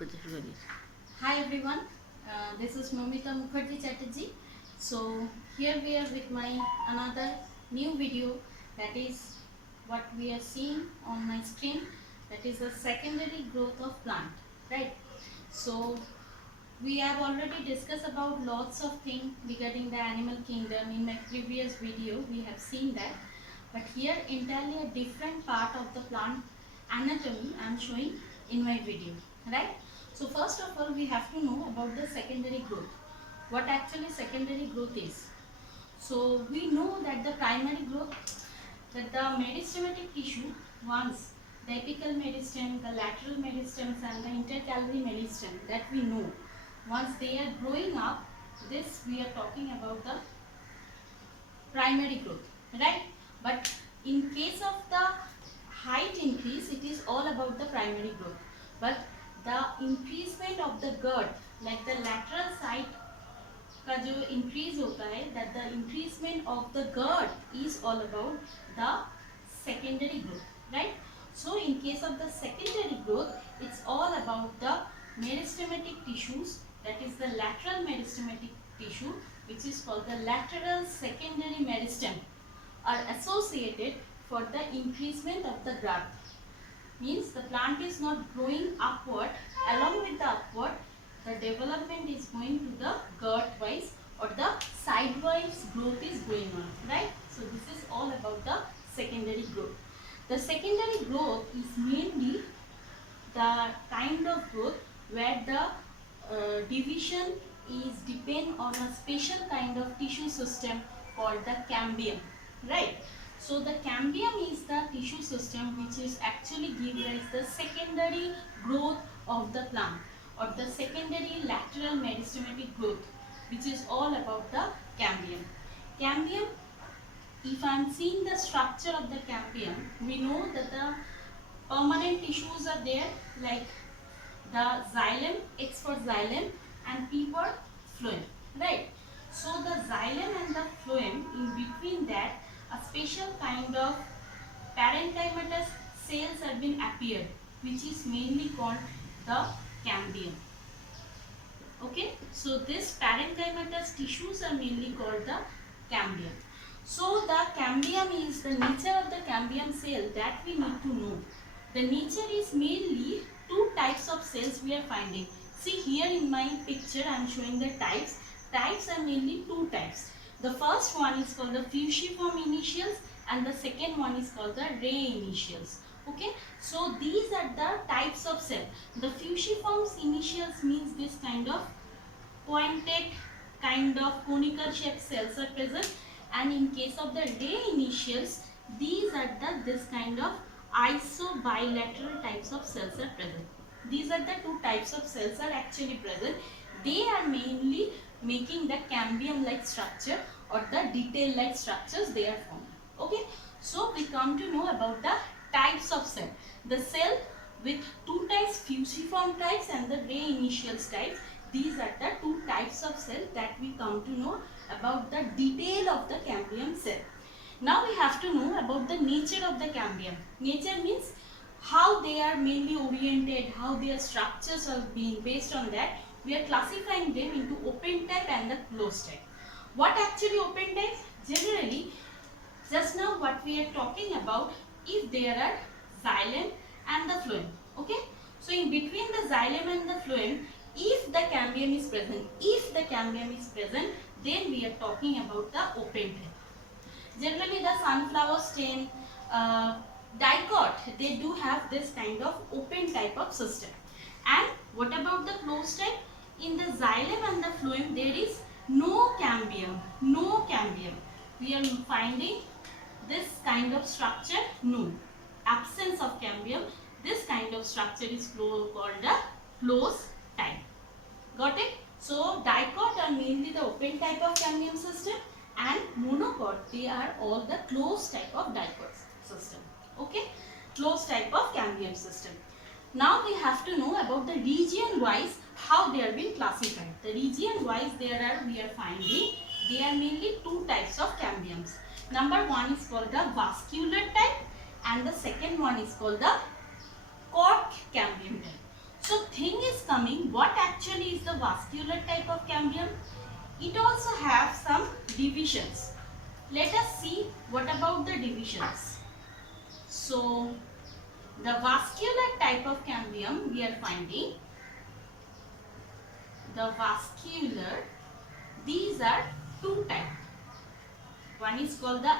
Hi everyone, this is Momita Mukherjee Chatterjee. So here we are with my another new video, that is what we are seeing on my screen, that is the secondary growth of plant, right? So we have already discussed about lots of things regarding the animal kingdom in my previous video. We have seen that, but here entirely a different part of the plant anatomy I am showing in my video, right? So first of all we have to know about the secondary growth. What actually secondary growth is? So we know that the primary growth, that the meristematic tissue, once the apical meristem, the lateral meristems and the intercalary meristem, that we know, once they are growing up, this we are talking about the primary growth, right? But in case of the height increase, it is all about the primary growth. But the increasement of the girth, like the lateral side का जो increase होता है, that the increasement of the girth is all about the secondary growth, right? So in case of the secondary growth, it's all about the meristematic tissues, that is the lateral meristematic tissue, which is called the lateral secondary meristem, are associated for the increasement of the girth. Means the plant is not growing upward, along with the upward, the development is going to the girth wise or the sidewise growth is going on, right? So this is all about the secondary growth. The secondary growth is mainly the kind of growth where the division is depend on a special kind of tissue system called the cambium, right? So the cambium is the tissue system which is actually give rise the secondary growth of the plant, or the secondary lateral meristematic growth, which is all about the cambium. Cambium, if I am seeing the structure of the cambium, we know that the permanent tissues are there, like the xylem, X for xylem, and P for phloem, right? So the xylem and the phloem, in between that, a special kind of parenchymatous cells have been appeared, which is mainly called the cambium. Okay, so this parenchymatous tissues are mainly called the cambium. So the cambium is the nature of the cambium cell that we need to know. The nature is mainly two types of cells we are finding. See here in my picture I am showing the types. Types are mainly two types. The first one is called the fusiform initials and the second one is called the ray initials. Okay, so these are the types of cell. The fusiform initials means this kind of pointed kind of conical shaped cells are present, and in case of the ray initials, these are this kind of isobilateral types of cells are present. These are the two types of cells are actually present. They are mainly making the cambium like structure or the detail like structures they are forming. Okay, so we come to know about the types of cell. The cell with two types, fusiform types and the ray initials types. These are the two types of cell that we come to know about the detail of the cambium cell. Now we have to know about the nature of the cambium. Nature means how they are mainly oriented, how their structures are being. Based on that, we are classifying them into open type and the closed type. What actually open type? Generally, just now what we are talking about, if there are xylem and the phloem. Okay, so in between the xylem and the phloem, if the cambium is present, then we are talking about the open type. Generally the sunflower stem, dicot, they do have this kind of open type of system. And what about the closed type? In the xylem and the phloem there is no cambium. We are finding this kind of structure, no. Absence of cambium, this kind of structure is called the closed type. Got it? So dicot are mainly the open type of cambium system, and monocot, they are all the closed type of dicot system. Okay, closed type of cambium system. Now we have to know about the region wise how they are being classified. The region wise we are finding they are mainly two types of cambiums. Number one is called the vascular type and the second one is called the cork cambium type. So thing is coming, what actually is the vascular type of cambium? It also have some divisions. Let us see what about the divisions. So the vascular type of cambium we are finding, the vascular, these are two types. One is called the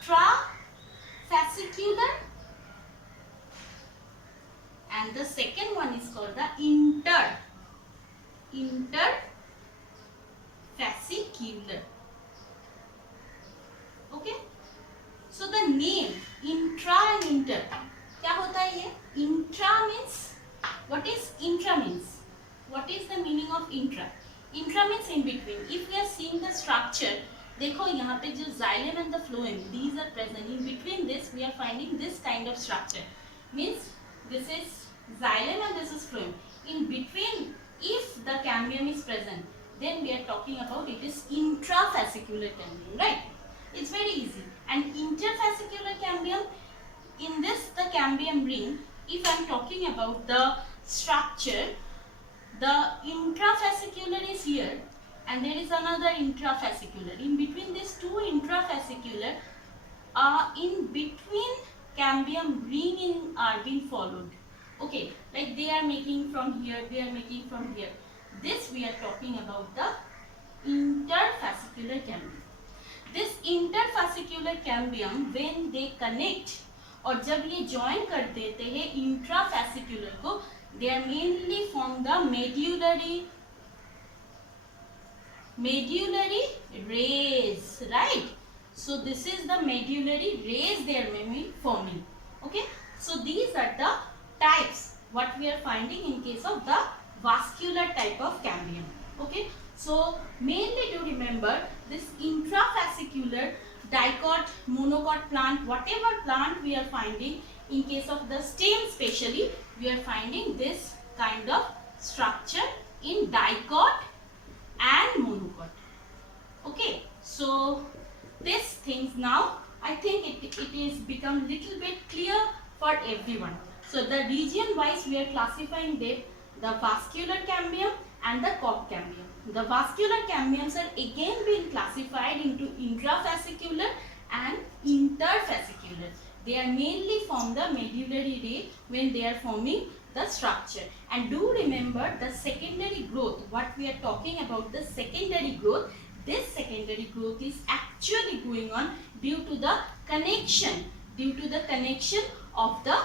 intrafascicular and the second one is called the interfascicular. Okay. So the name intra and inter, क्या होता है ये? Intra means, what is intra means? What is the meaning of intra? Intra means in between. If we are seeing the structure, देखो यहाँ पे जो xylem and the phloem, these are present. In between this, we are finding this kind of structure. Means this is xylem and this is phloem. In between, if the cambium is present, then we are talking about it is intrafascicular cambium, right? It's very easy. And interfascicular cambium, in this the cambium ring, if I am talking about the structure, the intrafascicular is here and there is another intrafascicular. In between these two intrafascicular, in between cambium ring are being followed. Okay, like they are making from here, they are making from here. This we are talking about the interfascicular cambium. This interfascicular cambium when they connect और जब ये join कर देते हैं intrafascicular को, they are mainly from the medullary rays, right? So this is the medullary rays they are forming. Okay, so these are the types what we are finding in case of the vascular type of cambium. Okay, so mainly to remember this intrafascicular, dicot, monocot plant, whatever plant we are finding, in case of the stem specially, we are finding this kind of structure in dicot and monocot. Okay, so these things now I think it is become little bit clear for everyone. So the region wise we are classifying them, the vascular cambium and the cork cambium. The vascular cambiums are again being classified into intrafascicular and interfascicular. They are mainly from the medullary ray when they are forming the structure. And do remember the secondary growth, what we are talking about, the secondary growth, this secondary growth is actually going on due to the connection of the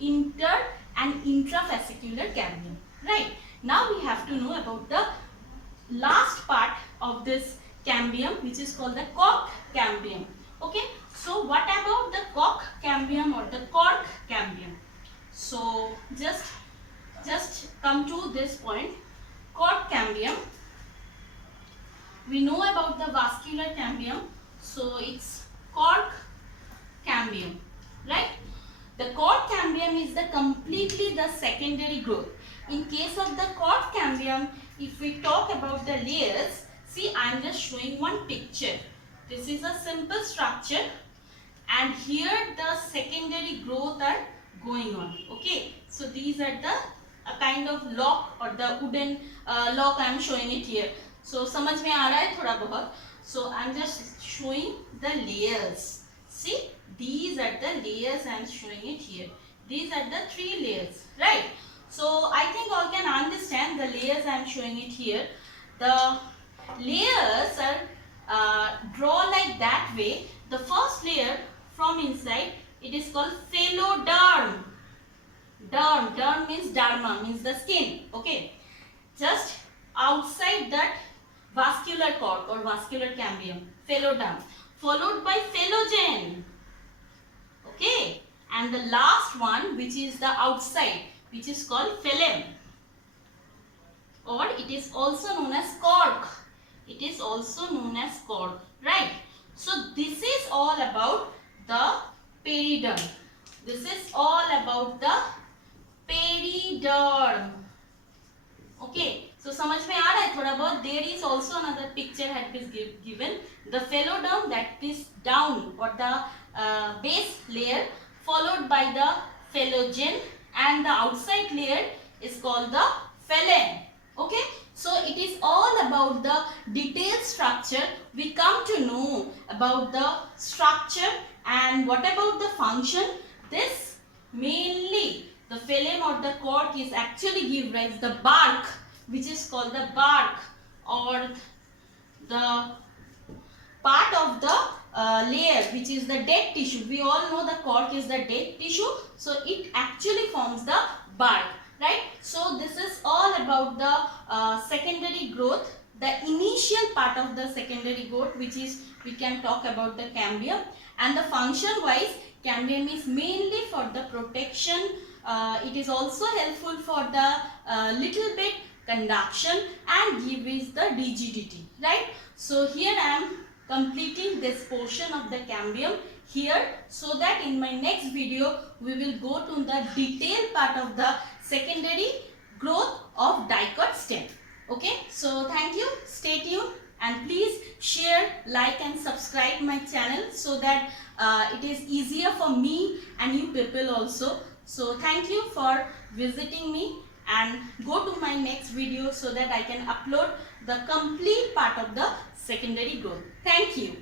inter and intrafascicular cambium. Right. Now we have to know about the last part of this cambium, which is called the cork cambium. Okay. So what about the cork cambium or the cork cambium? So just come to this point. Cork cambium. We know about the vascular cambium. So it's cork cambium, right? The cork cambium is the completely the secondary growth. In case of the cork cambium, if we talk about the layers, see I am just showing one picture. This is a simple structure and here the secondary growth are going on. Okay, so these are the a kind of lock or the wooden lock I am showing it here. So समझ में आ रहा है थोड़ा बहुत. So I am just showing the layers. See, these are the layers I am showing it here. These are the 3 layers, right? So I think all can understand the layers I am showing it here. The layers are drawn like that way. The first layer from inside, it is called phyloderm. Derm means derma, means the skin. Okay, just outside that vascular cork or vascular cambium, phyloderm, followed by phylogen. Okay, and the last one, which is the outside, which is called phloem, or it is also known as cork. It is also known as cork, right? So this is all about the periderm. This is all about the periderm. Okay, so समझ में आ रहा है थोड़ा बहुत. There is also another picture had been given. The phyloderm, that is down or the base layer, followed by the phylogen, and the outside layer is called the phloem. Okay, so it is all about the detailed structure. We come to know about the structure, and what about the function. This mainly the phloem or the cork is actually give rise the bark, which is called the bark, or the part of the layer which is the dead tissue. We all know the cork is the dead tissue, so it actually forms the bark, right? So this is all about the secondary growth, the initial part of the secondary growth, which is we can talk about the cambium. And the function wise, cambium is mainly for the protection. It is also helpful for the little bit conduction and gives the rigidity, right? So here I am completing this portion of the cambium here, so that in my next video we will go to the detailed part of the secondary growth of dicot stem. Okay, so thank you, stay tuned, and please share, like and subscribe my channel, so that it is easier for me and you people also. So thank you for visiting me, and go to my next video so that I can upload the complete part of the secondary growth. Thank you.